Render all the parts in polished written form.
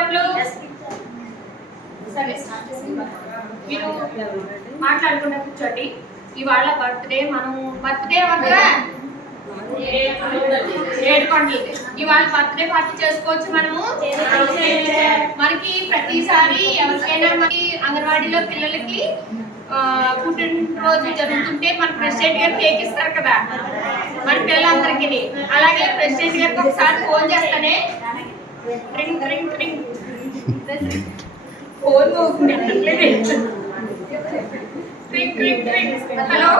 ఏడుకొండలు సరే మీరు మాట్లాడుకుంటా కూర్చోండి. ఇవాళ బర్త్డే, మనం బర్త్డే వద్దా ఏడుకొండలు ఇవాళ బర్త్డే పార్టీ చేసుకోవచ్చు మనము. మనకి ప్రతిసారి ఎవరికైనా మనకి అంగన్వాడీలో పిల్లలకి పుట్టినరోజు జరుగుతుంటే మన ప్రెసిడెంట్ గారు కేక్ ఇస్తారు కదా మన పిల్లలందరికీ. అలాగే ప్రెసిడెంట్ గారికి ఒకసారి ఫోన్ చేస్తానే, ring ring ring phone hello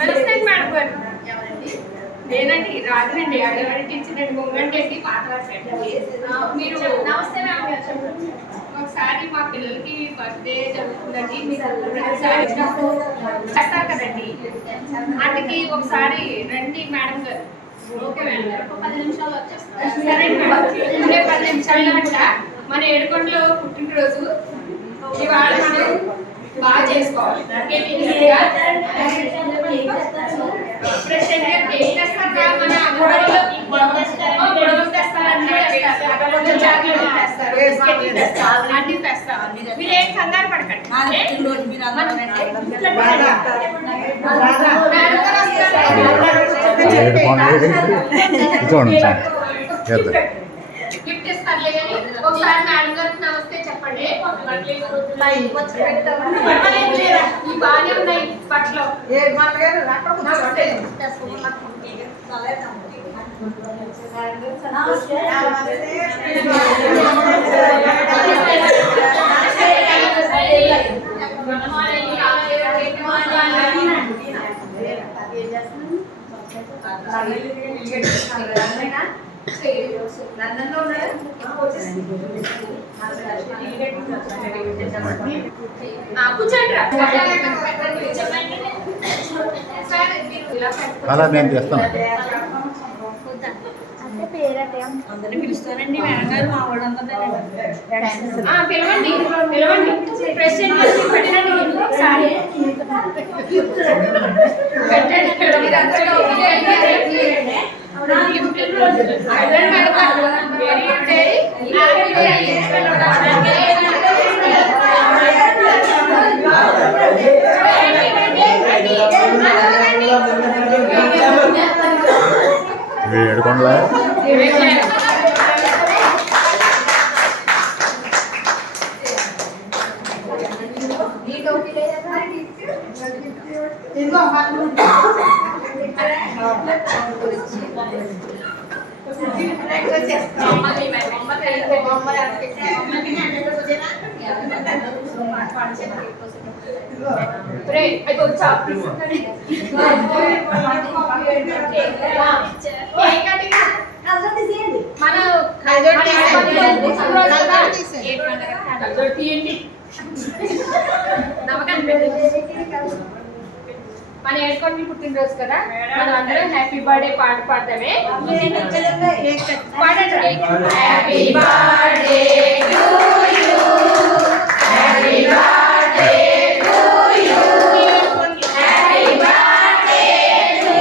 నమస్తే మేడం గారు. నేనండి రాజనండి, అడవాడి టీచర్ అండి. మూమెంట్ ఏంటి మాట్లాడండి మీరు. నమస్తే మేడం గారు, చెప్పండి. ఒకసారి మా పిల్లలకి బర్త్డే జరుగుతుందండి, మీరు చేస్తారు కదండి, అందుకే ఒకసారి రండి మేడం గారు. ఓకే మేడం గారు, 10 నిమిషాలు వచ్చేస్తాను. సరే మేడం, 10 నిమిషాలు అంట. మన ఏడుకొండలో పుట్టినరోజు ఇవాళ మనం బాగా చేసుకోవాలి. ప్రెసిడెంట్ గారు ఏం చేస్తారు మన గొడవలు తెస్తారు, అన్ని తెస్తారు, అన్ని తెస్తారు. మీరు ఏం కంగారు పడకండి. గిఫ్ట్ ఇస్తారులే కానీ ఒకసారి మేడం గారికి నమస్తే చెప్పండి. ఈ బాగానే ఉన్నాయి పట్లో. అలా నేను చేస్తాను. అందరినీ పిలుస్తానండి మేడం గారు, మా వాళ్ళందరినీ పిలవండి పిలవండి. ప్రెసిడెంట్ ఏడుకొండల మన ఏడుకొండలు పుట్టినరోజు కదా, మనం అందరం హ్యాపీ బర్త్డే పాట పాడతామే. Happy birthday to you, happy birthday to you, happy birthday to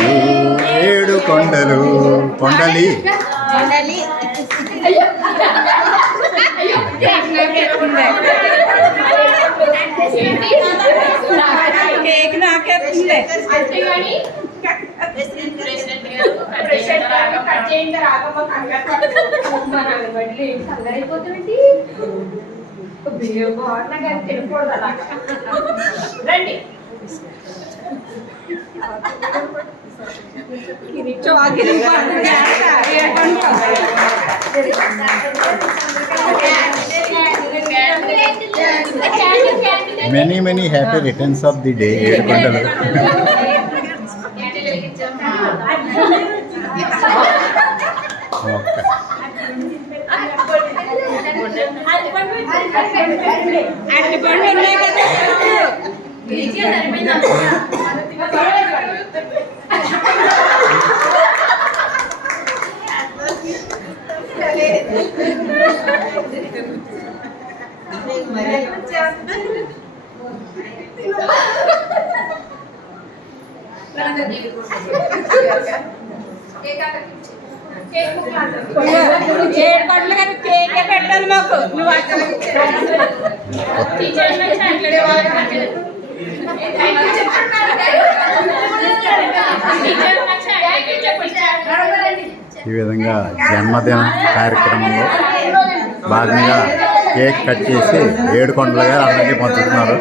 you. Yedukondalu కొండలి కేక్ నాకే అంతేగాని కట్ చేయండి రాగమ్మ కంగారు కంగారైపోతామండి. తినకూడదు అలాగా. రండి many happy returns of the day. ఏడుకొండలు ఏడుకొండలు కానీ కేకే పెట్టాలి మాకు నువ్వు అక్కడ ఈ విధంగా జన్మదిన కార్యక్రమంలో భాగంగా కేక్ కట్ చేసి ఏడుకొండలుగా అందరికీ పంచుతున్నారు.